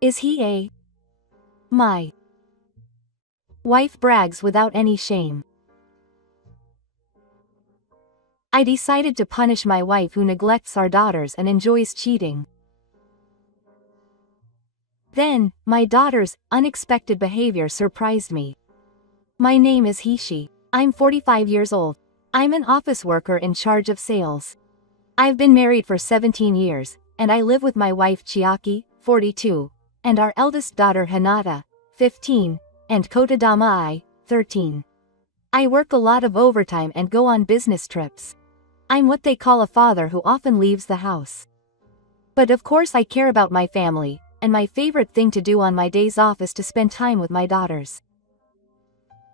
Is he a? My wife brags without any shame. I decided to punish my wife who neglects our daughters and enjoys cheating. Then, my daughter's unexpected behavior surprised me. My name is Hishi. I'm 45 years old. I'm an office worker in charge of sales. I've been married for 17 years, and I live with my wife Chiaki, 42, and our eldest daughter Hinata, 15, and Kotadama I, 13. I work a lot of overtime and go on business trips. I'm what they call a father who often leaves the house. But of course I care about my family, and my favorite thing to do on my days off is to spend time with my daughters.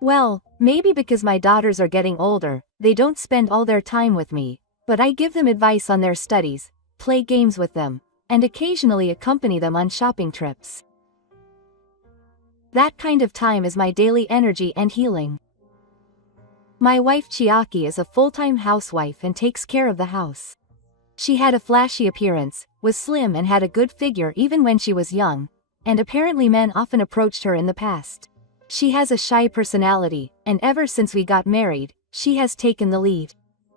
Well, maybe because my daughters are getting older, they don't spend all their time with me, but I give them advice on their studies, play games with them, and occasionally accompany them on shopping trips. That kind of time is my daily energy and healing. My wife Chiaki is a full-time housewife and takes care of the house. She had a flashy appearance, was slim and had a good figure even when she was young, and apparently men often approached her in the past. She has a shy personality, and ever since we got married, she has taken the lead.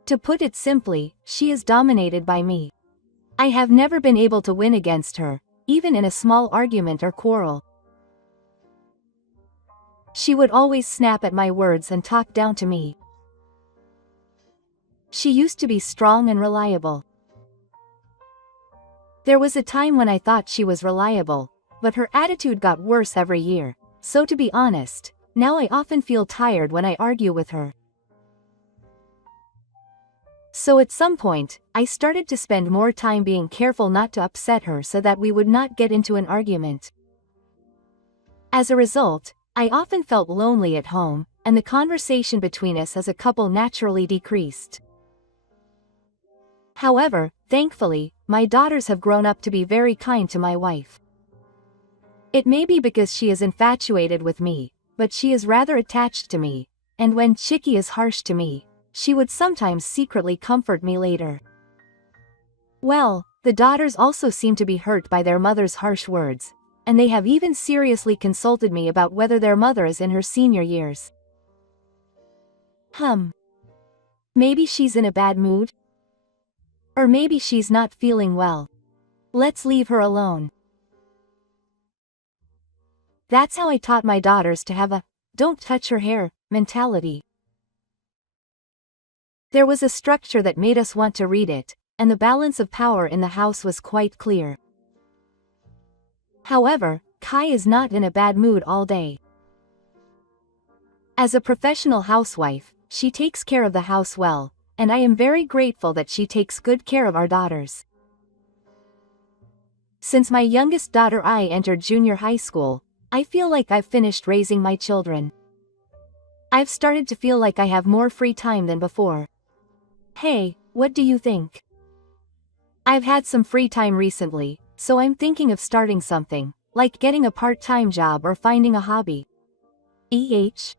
To put it simply, she is dominated by me. I have never been able to win against her, even in a small argument or quarrel. She would always snap at my words and talk down to me. She used to be strong and reliable. There was a time when I thought she was reliable, but her attitude got worse every year, so to be honest, now I often feel tired when I argue with her. So at some point, I started to spend more time being careful not to upset her so that we would not get into an argument. As a result, I often felt lonely at home, and the conversation between us as a couple naturally decreased. However, thankfully, my daughters have grown up to be very kind to my wife. It may be because she is infatuated with me, but she is rather attached to me, and when Chiki is harsh to me, she would sometimes secretly comfort me later. Well, the daughters also seem to be hurt by their mother's harsh words, and they have even seriously consulted me about whether their mother is in her senior years. Maybe she's in a bad mood? Or maybe she's not feeling well. Let's leave her alone. That's how I taught my daughters to have a "don't touch her hair" mentality. There was a structure that made us want to read it, and the balance of power in the house was quite clear. However, Kai is not in a bad mood all day. As a professional housewife, she takes care of the house well, and I am very grateful that she takes good care of our daughters. Since my youngest daughter Ai entered junior high school, I feel like I've finished raising my children. I've started to feel like I have more free time than before. Hey, what do you think? I've had some free time recently, so I'm thinking of starting something, like getting a part-time job or finding a hobby.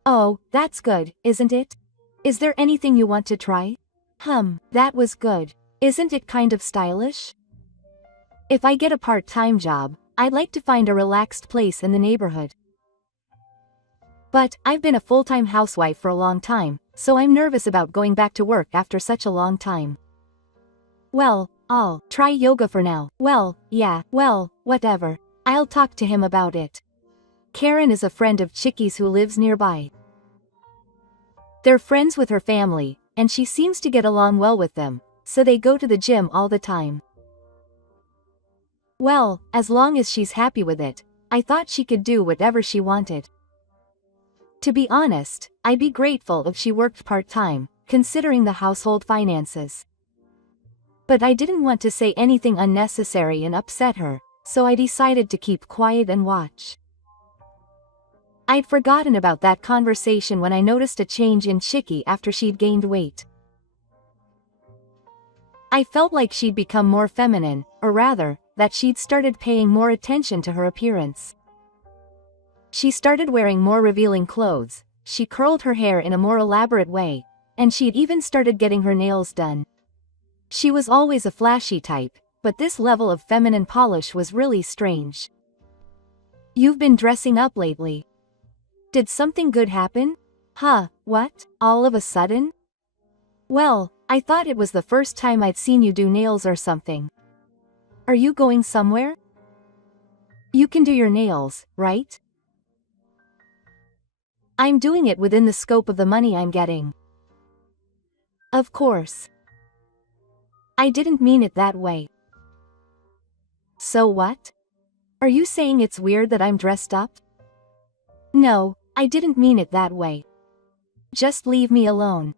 Oh, that's good, isn't it? Is there anything you want to try? That was good. Isn't it kind of stylish? If I get a part-time job, I'd like to find a relaxed place in the neighborhood. But I've been a full-time housewife for a long time, so I'm nervous about going back to work after such a long time. Well, I'll try yoga for now. Whatever. I'll talk to him about it. Karen is a friend of Chiki's who lives nearby. They're friends with her family, and she seems to get along well with them, so they go to the gym all the time. Well, as long as she's happy with it, I thought she could do whatever she wanted. To be honest, I'd be grateful if she worked part-time, considering the household finances. But I didn't want to say anything unnecessary and upset her, so I decided to keep quiet and watch. I'd forgotten about that conversation when I noticed a change in Chiki after she'd gained weight. I felt like she'd become more feminine, or rather, that she'd started paying more attention to her appearance. She started wearing more revealing clothes, she curled her hair in a more elaborate way, and she'd even started getting her nails done. She was always a flashy type, but this level of feminine polish was really strange. You've been dressing up lately. Did something good happen? Huh, what? All of a sudden? Well, I thought it was the first time I'd seen you do nails or something. Are you going somewhere? You can do your nails, right? I'm doing it within the scope of the money I'm getting. Of course. I didn't mean it that way. So what? Are you saying it's weird that I'm dressed up? No, I didn't mean it that way. Just leave me alone.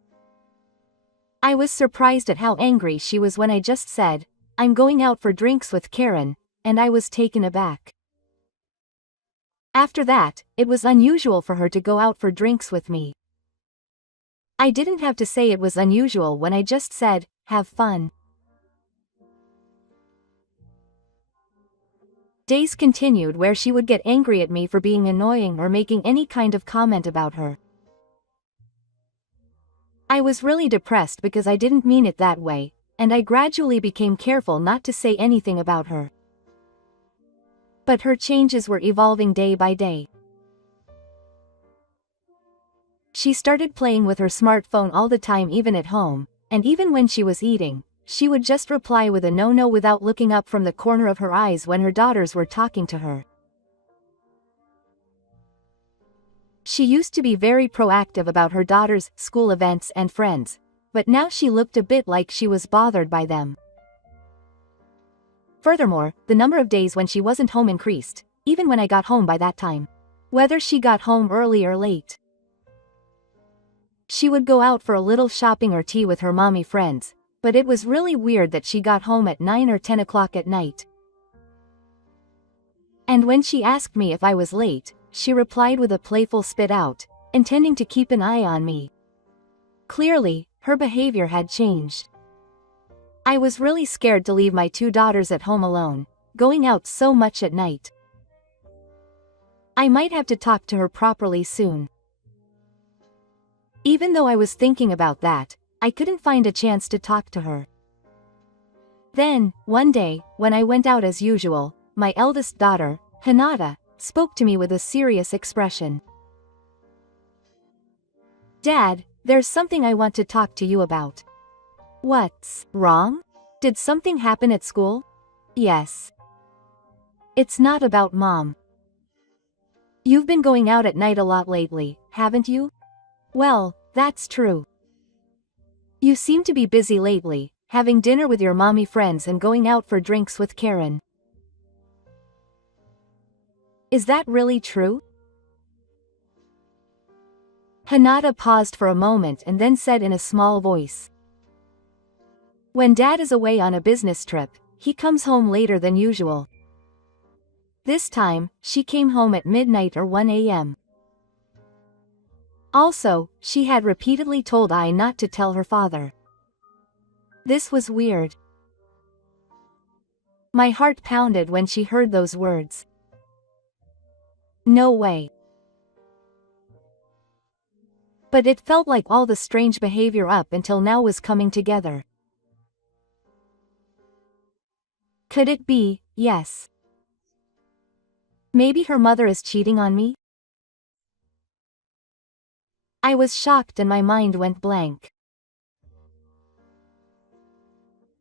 I was surprised at how angry she was when I just said, I'm going out for drinks with Karen, and I was taken aback. After that, it was unusual for her to go out for drinks with me. I didn't have to say it was unusual when I just said, have fun. Days continued where she would get angry at me for being annoying or making any kind of comment about her. I was really depressed because I didn't mean it that way, and I gradually became careful not to say anything about her. But her changes were evolving day by day. She started playing with her smartphone all the time, even at home, and even when she was eating, she would just reply with a no without looking up from the corner of her eyes when her daughters were talking to her. She used to be very proactive about her daughters' school events and friends, but now she looked a bit like she was bothered by them. Furthermore, the number of days when she wasn't home increased, even when I got home by that time. Whether she got home early or late. She would go out for a little shopping or tea with her mommy friends, but it was really weird that she got home at 9 or 10 o'clock at night. And when she asked me if I was late, she replied with a playful spit out, intending to keep an eye on me. Clearly, her behavior had changed. I was really scared to leave my two daughters at home alone, going out so much at night. I might have to talk to her properly soon. Even though I was thinking about that, I couldn't find a chance to talk to her. Then, one day, when I went out as usual, my eldest daughter, Hinata, spoke to me with a serious expression. Dad, there's something I want to talk to you about. What's wrong? Did something happen at school? Yes. It's not about Mom. You've been going out at night a lot lately, haven't you? Well, that's true. You seem to be busy lately, having dinner with your mommy friends and going out for drinks with Karen. Is that really true? Hinata paused for a moment and then said in a small voice. When Dad is away on a business trip, he comes home later than usual. This time, she came home at midnight or 1 a.m. Also, she had repeatedly told I not to tell her father. This was weird. My heart pounded when she heard those words. No way. But it felt like all the strange behavior up until now was coming together. Could it be, yes? Maybe her mother is cheating on me? I was shocked and my mind went blank.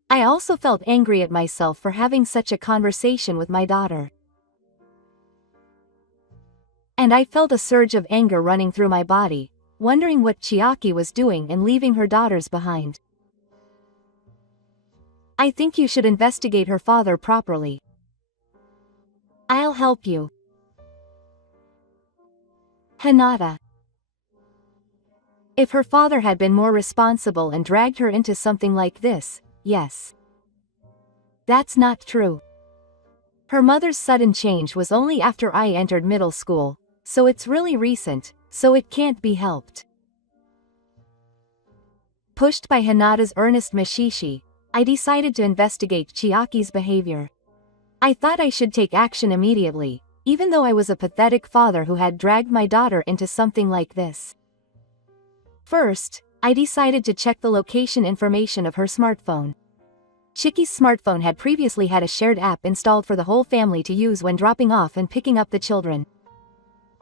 I also felt angry at myself for having such a conversation with my daughter. And I felt a surge of anger running through my body, wondering what Chiaki was doing and leaving her daughters behind. I think you should investigate her father properly. I'll help you. Hinata. If her father had been more responsible and dragged her into something like this, yes. That's not true. Her mother's sudden change was only after I entered middle school, so it's really recent, so it can't be helped. Pushed by Hinata's earnest Mishishi, I decided to investigate Chiaki's behavior. I thought I should take action immediately, even though I was a pathetic father who had dragged my daughter into something like this. First, I decided to check the location information of her smartphone. Chicky's smartphone had previously had a shared app installed for the whole family to use when dropping off and picking up the children.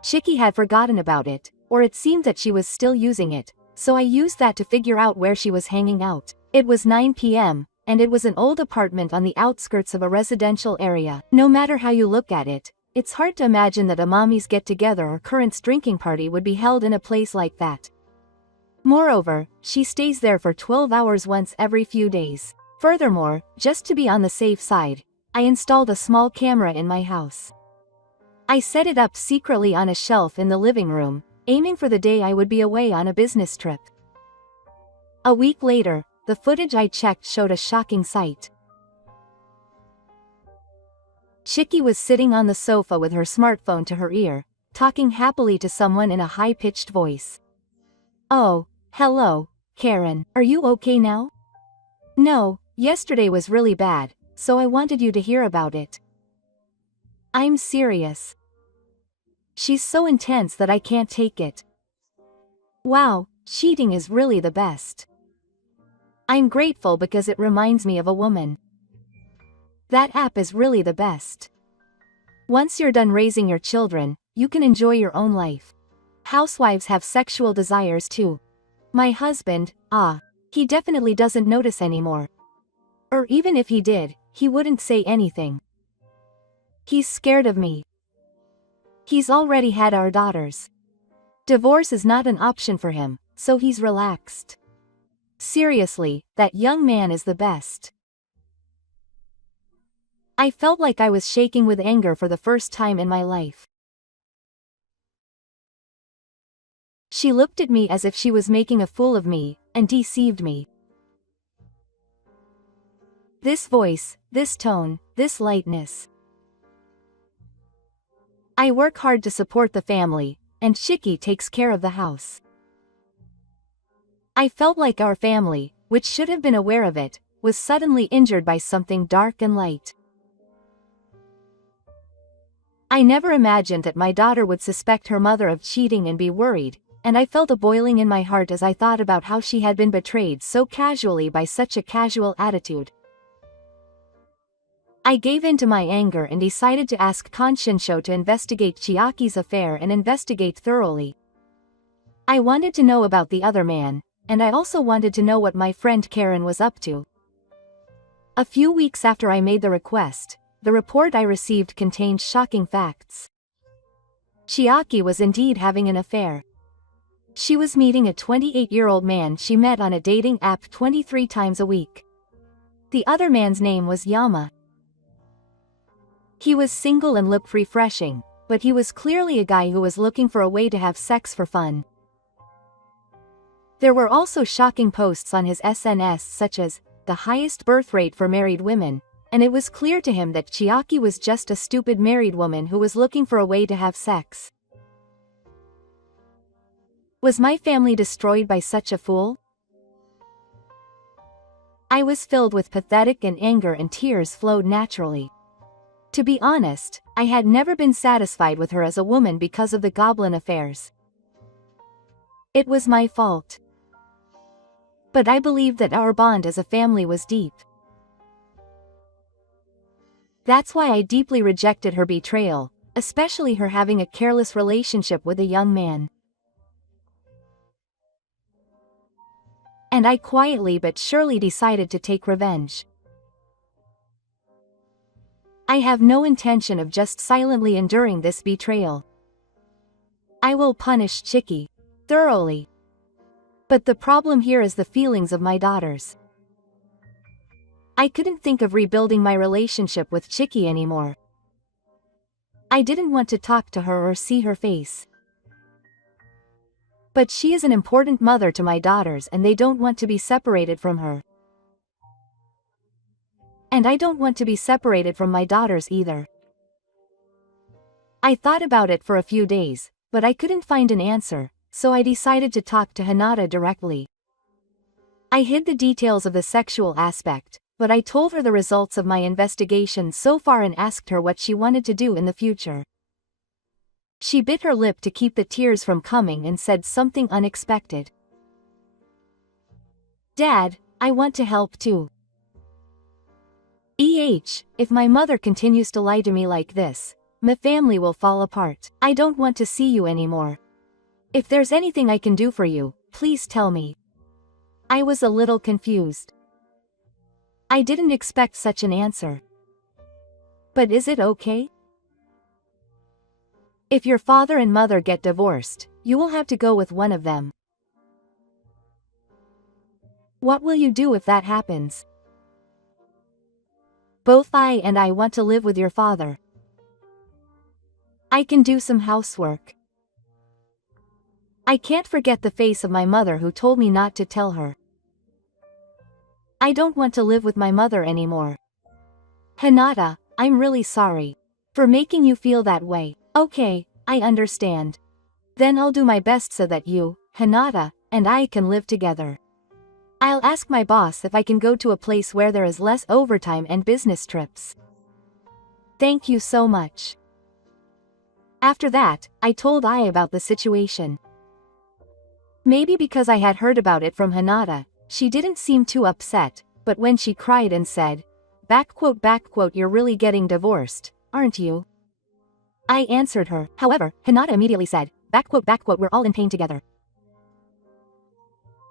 Chicky had forgotten about it, or it seemed that she was still using it, so I used that to figure out where she was hanging out. It was 9 p.m., and it was an old apartment on the outskirts of a residential area. No matter how you look at it, it's hard to imagine that a mommy's get-together or currents drinking party would be held in a place like that. Moreover, she stays there for 12 hours once every few days. Furthermore, just to be on the safe side, I installed a small camera in my house. I set it up secretly on a shelf in the living room, aiming for the day I would be away on a business trip. A week later, the footage I checked showed a shocking sight. Chicky was sitting on the sofa with her smartphone to her ear, talking happily to someone in a high-pitched voice. "Oh, hello, Karen, are you okay now?" "No, yesterday was really bad, so I wanted you to hear about it." "I'm serious. She's so intense that I can't take it." "Wow, cheating is really the best. I'm grateful because it reminds me of a woman. That app is really the best. Once you're done raising your children, you can enjoy your own life. Housewives have sexual desires too. My husband, he definitely doesn't notice anymore. Or even if he did, he wouldn't say anything. He's scared of me. He's already had our daughters. Divorce is not an option for him, so he's relaxed. Seriously, that young man is the best." I felt like I was shaking with anger for the first time in my life. She looked at me as if she was making a fool of me, and deceived me. This voice, this tone, this lightness. I work hard to support the family, and Chicky takes care of the house. I felt like our family, which should have been aware of it, was suddenly injured by something dark and light. I never imagined that my daughter would suspect her mother of cheating and be worried, and I felt a boiling in my heart as I thought about how she had been betrayed so casually by such a casual attitude. I gave in to my anger and decided to ask Consciencio to investigate Chiaki's affair and investigate thoroughly. I wanted to know about the other man, and I also wanted to know what my friend Karen was up to. A few weeks after I made the request, the report I received contained shocking facts. Chiaki was indeed having an affair. She was meeting a 28-year-old man she met on a dating app 23 times a week. The other man's name was Yama. He was single and looked refreshing, but he was clearly a guy who was looking for a way to have sex for fun. There were also shocking posts on his SNS such as, "the highest birth rate for married women," and it was clear to him that Chiaki was just a stupid married woman who was looking for a way to have sex. Was my family destroyed by such a fool? I was filled with pathetic and anger, and tears flowed naturally. To be honest, I had never been satisfied with her as a woman because of the goblin affairs. It was my fault. But I believed that our bond as a family was deep. That's why I deeply rejected her betrayal, especially her having a careless relationship with a young man. And I quietly but surely decided to take revenge. I have no intention of just silently enduring this betrayal. I will punish Chicky thoroughly. But the problem here is the feelings of my daughters. I couldn't think of rebuilding my relationship with Chicky anymore. I didn't want to talk to her or see her face. But she is an important mother to my daughters, and they don't want to be separated from her. And I don't want to be separated from my daughters either. I thought about it for a few days, but I couldn't find an answer, so I decided to talk to Hinata directly. I hid the details of the sexual aspect, but I told her the results of my investigation so far and asked her what she wanted to do in the future. She bit her lip to keep the tears from coming and said something unexpected. "Dad, I want to help too. If my mother continues to lie to me like this, my family will fall apart. I don't want to see you anymore. If there's anything I can do for you, please tell me. I was a little confused. I didn't expect such an answer. But is it okay? If your father and mother get divorced, you will have to go with one of them. What will you do if that happens? Both I and I want to live with your father. I can do some housework. I can't forget the face of my mother who told me not to tell her. I don't want to live with my mother anymore. Hinata, I'm really sorry for making you feel that way. Okay, I understand. Then I'll do my best so that you, Hinata, and I can live together. I'll ask my boss if I can go to a place where there is less overtime and business trips. Thank you so much. After that, I told Ai about the situation. Maybe because I had heard about it from Hinata, she didn't seem too upset, but when she cried and said, "You're really getting divorced, aren't you?" I answered her. However, Hinata immediately said, "We're all in pain together.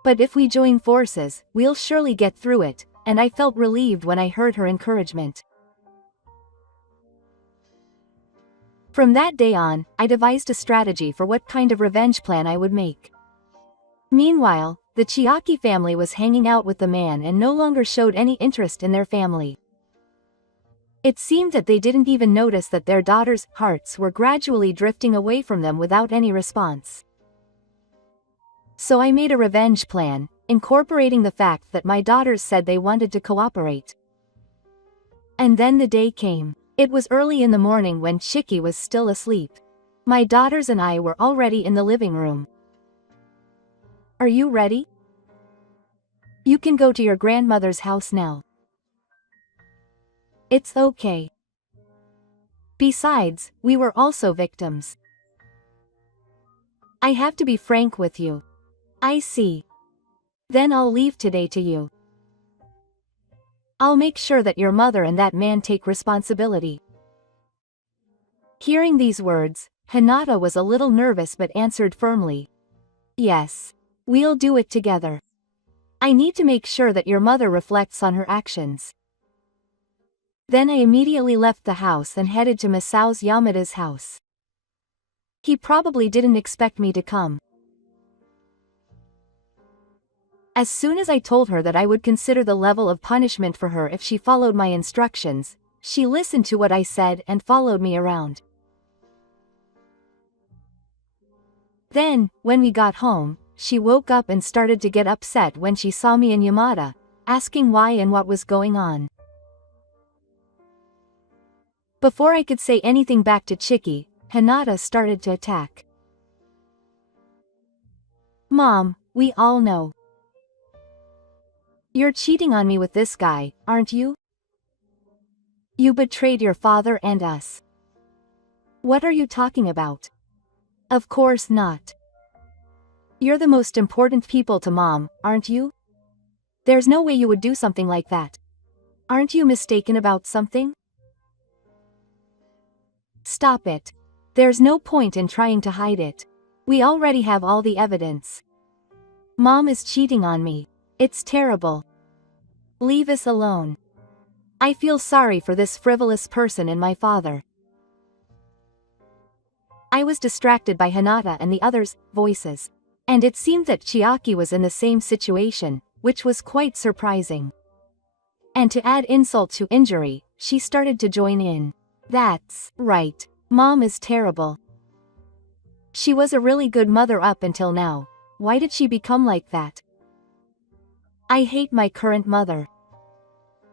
But if we join forces, we'll surely get through it," and I felt relieved when I heard her encouragement. From that day on, I devised a strategy for what kind of revenge plan I would make. Meanwhile, the Chiaki family was hanging out with the man and no longer showed any interest in their family. It seemed that they didn't even notice that their daughters' hearts were gradually drifting away from them without any response. So I made a revenge plan, incorporating the fact that my daughters said they wanted to cooperate. And then the day came. It was early in the morning when Chiki was still asleep. My daughters and I were already in the living room. "Are you ready? You can go to your grandmother's house now." "It's okay. Besides, we were also victims. I have to be frank with you." "I see. Then I'll leave today to you. I'll make sure that your mother and that man take responsibility." Hearing these words, Hinata was a little nervous but answered firmly, "Yes. We'll do it together. I need to make sure that your mother reflects on her actions." Then I immediately left the house and headed to Masao's Yamada's house. He probably didn't expect me to come. As soon as I told her that I would consider the level of punishment for her if she followed my instructions, she listened to what I said and followed me around. Then, when we got home, she woke up and started to get upset when she saw me and Yamada, asking why and what was going on. Before I could say anything back to Chiki, Hinata started to attack. "Mom, we all know. You're cheating on me with this guy, aren't you? You betrayed your father and us." "What are you talking about? Of course not. You're the most important people to Mom, aren't you? There's no way you would do something like that. Aren't you mistaken about something? Stop it. There's no point in trying to hide it. We already have all the evidence. Mom is cheating on me. It's terrible. Leave us alone. I feel sorry for this frivolous person and my father." I was distracted by Hinata and the others' voices. And it seemed that Chiaki was in the same situation, which was quite surprising. And to add insult to injury, she started to join in. "That's right. Mom is terrible. She was a really good mother up until now. Why did she become like that? I hate my current mother."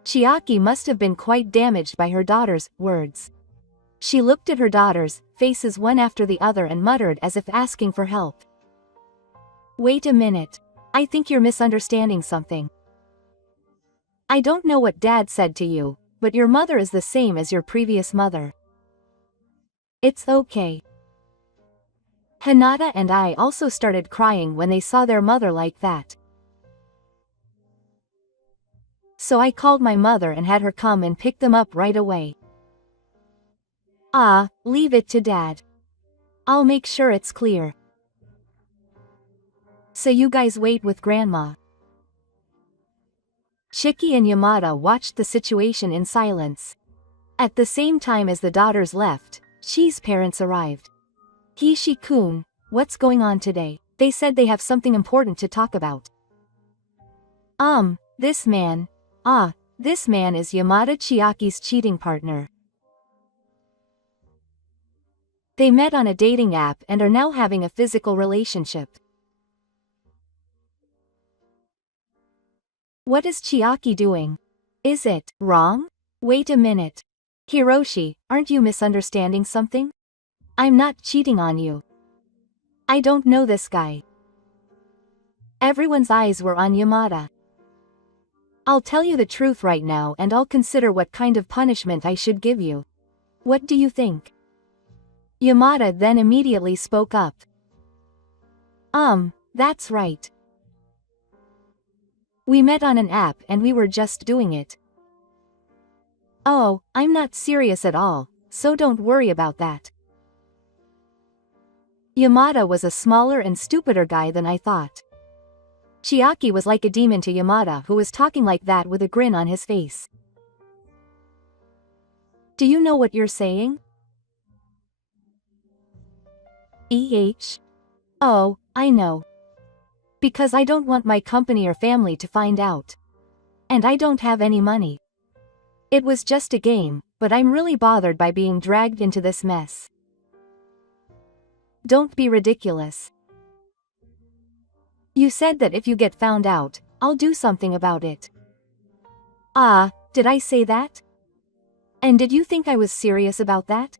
Chiaki must have been quite damaged by her daughter's words. She looked at her daughters' faces one after the other and muttered as if asking for help. "Wait a minute. I think you're misunderstanding something. I don't know what Dad said to you, but your mother is the same as your previous mother. It's okay." Hinata and I also started crying when they saw their mother like that. So I called my mother and had her come and pick them up right away. Ah, leave it to Dad. I'll make sure it's clear. So you guys wait with Grandma. Chiki and Yamada watched the situation in silence. At the same time as the daughters left, Shi's parents arrived. Hishi-kun, what's going on today? They said they have something important to talk about. This man. This man is Yamada Chiaki's cheating partner. They met on a dating app and are now having a physical relationship. What is Chiaki doing? Is it wrong? Wait a minute. Hiroshi, aren't you misunderstanding something? I'm not cheating on you. I don't know this guy. Everyone's eyes were on Yamada. I'll tell you the truth right now and I'll consider what kind of punishment I should give you. What do you think? Yamada then immediately spoke up. That's right. We met on an app and we were just doing it. Oh, I'm not serious at all, so don't worry about that. Yamada was a smaller and stupider guy than I thought. Chiaki was like a demon to Yamada, who was talking like that with a grin on his face. Do you know what you're saying? Oh, I know. Because I don't want my company or family to find out. And I don't have any money. It was just a game, but I'm really bothered by being dragged into this mess. Don't be ridiculous. You said that if you get found out, I'll do something about it. Did I say that? And did you think I was serious about that?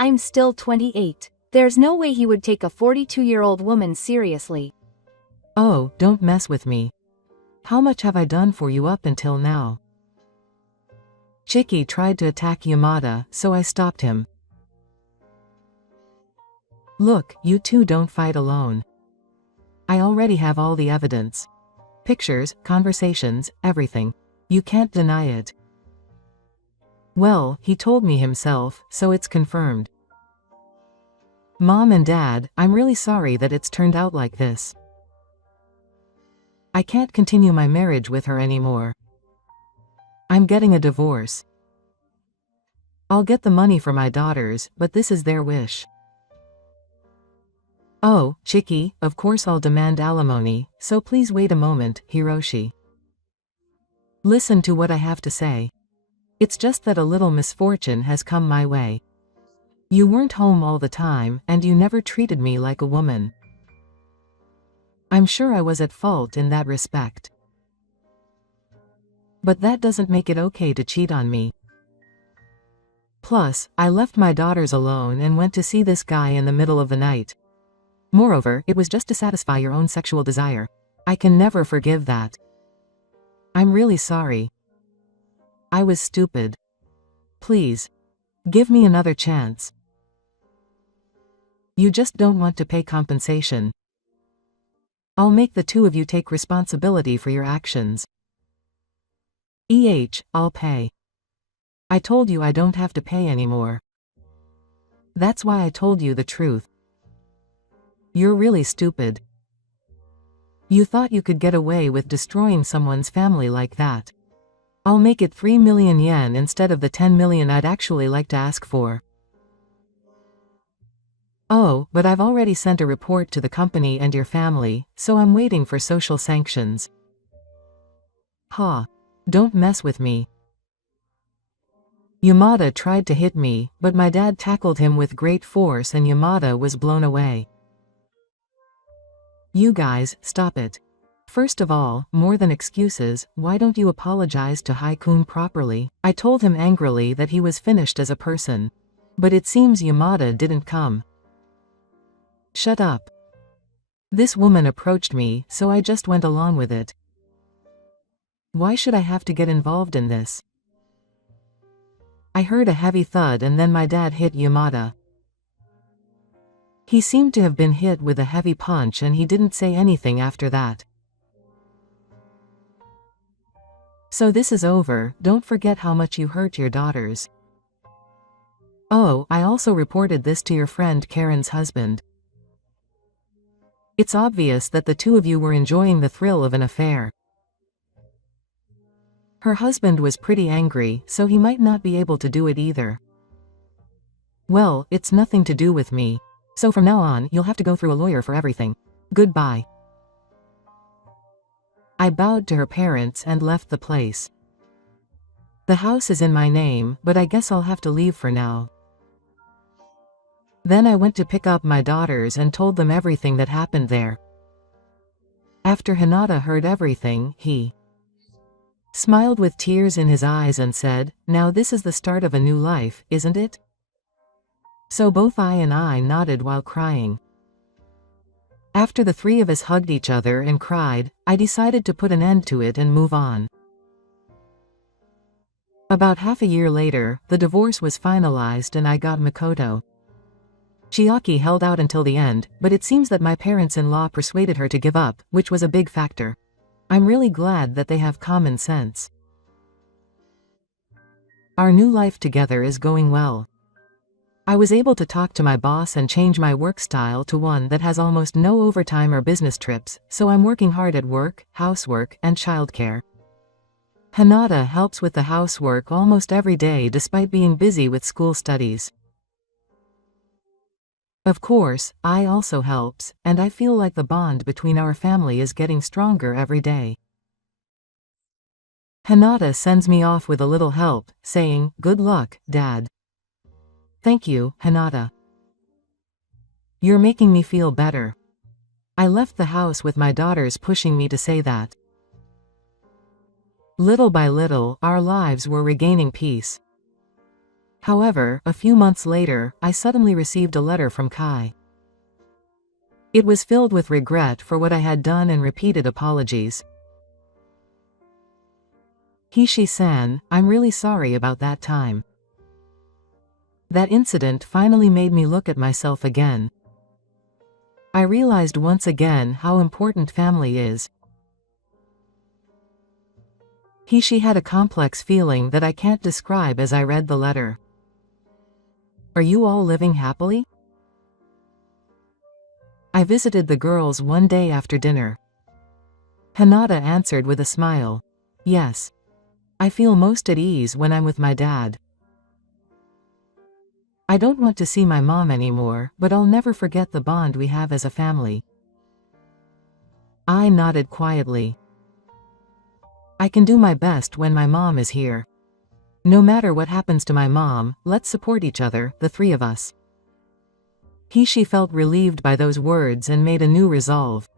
I'm still 28. There's no way he would take a 42-year-old woman seriously. Oh, don't mess with me. How much have I done for you up until now? Chiki tried to attack Yamada, so I stopped him. Look, you two don't fight alone. I already have all the evidence. Pictures, conversations, everything. You can't deny it. Well, he told me himself, so it's confirmed. Mom and Dad, I'm really sorry that it's turned out like this. I can't continue my marriage with her anymore. I'm getting a divorce. I'll get the money for my daughters, but this is their wish. Oh, Chiki, of course I'll demand alimony, so please wait a moment, Hiroshi. Listen to what I have to say. It's just that a little misfortune has come my way. You weren't home all the time, and you never treated me like a woman. I'm sure I was at fault in that respect. But that doesn't make it okay to cheat on me. Plus, I left my daughters alone and went to see this guy in the middle of the night. Moreover, it was just to satisfy your own sexual desire. I can never forgive that. I'm really sorry. I was stupid. Please. Give me another chance. You just don't want to pay compensation. I'll make the two of you take responsibility for your actions. I'll pay. I told you I don't have to pay anymore. That's why I told you the truth. You're really stupid. You thought you could get away with destroying someone's family like that. I'll make it 3 million yen instead of the 10 million I'd actually like to ask for. Oh, but I've already sent a report to the company and your family, so I'm waiting for social sanctions. Don't mess with me. Yamada tried to hit me, but my dad tackled him with great force and Yamada was blown away. You guys, stop it. First of all, more than excuses, why don't you apologize to Haikun properly? I told him angrily that he was finished as a person. But it seems Yamada didn't come. Shut up. This woman approached me, so I just went along with it. Why should I have to get involved in this? I heard a heavy thud and then my dad hit Yamada. He seemed to have been hit with a heavy punch and he didn't say anything after that. So this is over, don't forget how much you hurt your daughters. Oh, I also reported this to your friend Karen's husband. It's obvious that the two of you were enjoying the thrill of an affair. Her husband was pretty angry, so he might not be able to do it either. Well, it's nothing to do with me. So from now on, you'll have to go through a lawyer for everything. Goodbye. I bowed to her parents and left the place. The house is in my name, but I guess I'll have to leave for now. Then I went to pick up my daughters and told them everything that happened there. After Hinata heard everything, he smiled with tears in his eyes and said, "Now this is the start of a new life, isn't it?" So both I nodded while crying. After the three of us hugged each other and cried, I decided to put an end to it and move on. About half a year later, the divorce was finalized and I got Makoto. Chiaki held out until the end, but it seems that my parents-in-law persuaded her to give up, which was a big factor. I'm really glad that they have common sense. Our new life together is going well. I was able to talk to my boss and change my work style to one that has almost no overtime or business trips, so I'm working hard at work, housework, and childcare. Hinata helps with the housework almost every day despite being busy with school studies. Of course, I also helps, and I feel like the bond between our family is getting stronger every day. Hinata sends me off with a little help, saying, "Good luck, Dad." Thank you, Hinata. You're making me feel better. I left the house with my daughters pushing me to say that. Little by little, our lives were regaining peace. However, a few months later, I suddenly received a letter from Kai. It was filled with regret for what I had done and repeated apologies. Hishi-san, I'm really sorry about that time. That incident finally made me look at myself again. I realized once again how important family is. Hishi had a complex feeling that I can't describe as I read the letter. Are you all living happily? I visited the girls one day after dinner. Hinata answered with a smile. Yes. I feel most at ease when I'm with my dad. I don't want to see my mom anymore, but I'll never forget the bond we have as a family. I nodded quietly. I can do my best when my mom is here. No matter what happens to my mom, let's support each other, the three of us. Hishi felt relieved by those words and made a new resolve.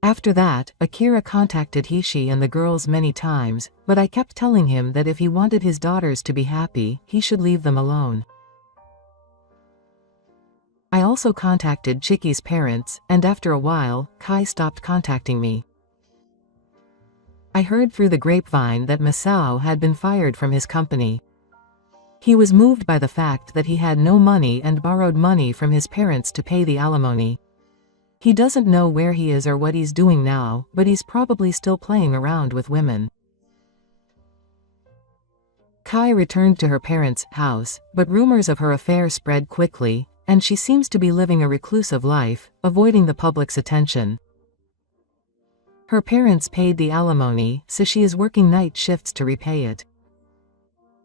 After that, Akira contacted Hishi and the girls many times, but I kept telling him that if he wanted his daughters to be happy, he should leave them alone. I also contacted Chiki's parents, and after a while, Kai stopped contacting me. I heard through the grapevine that Masao had been fired from his company. He was moved by the fact that he had no money and borrowed money from his parents to pay the alimony. He doesn't know where he is or what he's doing now, but he's probably still playing around with women. Kai returned to her parents' house, but rumors of her affair spread quickly, and she seems to be living a reclusive life, avoiding the public's attention. Her parents paid the alimony, so she is working night shifts to repay it.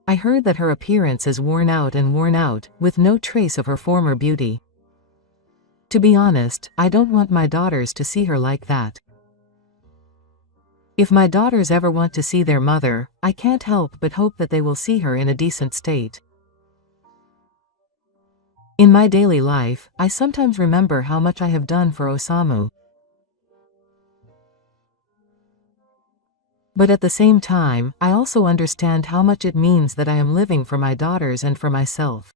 I heard that her appearance is worn out, with no trace of her former beauty. To be honest, I don't want my daughters to see her like that. If my daughters ever want to see their mother, I can't help but hope that they will see her in a decent state. In my daily life, I sometimes remember how much I have done for Osamu. But at the same time, I also understand how much it means that I am living for my daughters and for myself.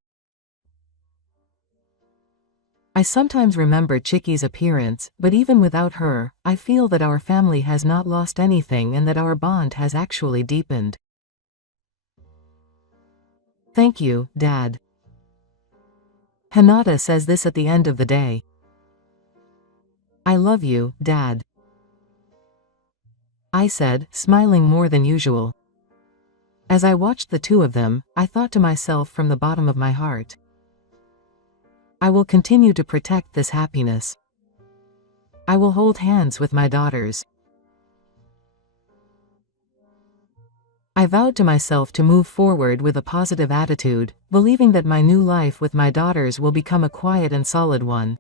I sometimes remember Chiki's appearance, but even without her, I feel that our family has not lost anything and that our bond has actually deepened. Thank you, Dad. Hinata says this at the end of the day. I love you, Dad. I said, smiling more than usual. As I watched the two of them, I thought to myself from the bottom of my heart, I will continue to protect this happiness. I will hold hands with my daughters. I vowed to myself to move forward with a positive attitude, believing that my new life with my daughters will become a quiet and solid one.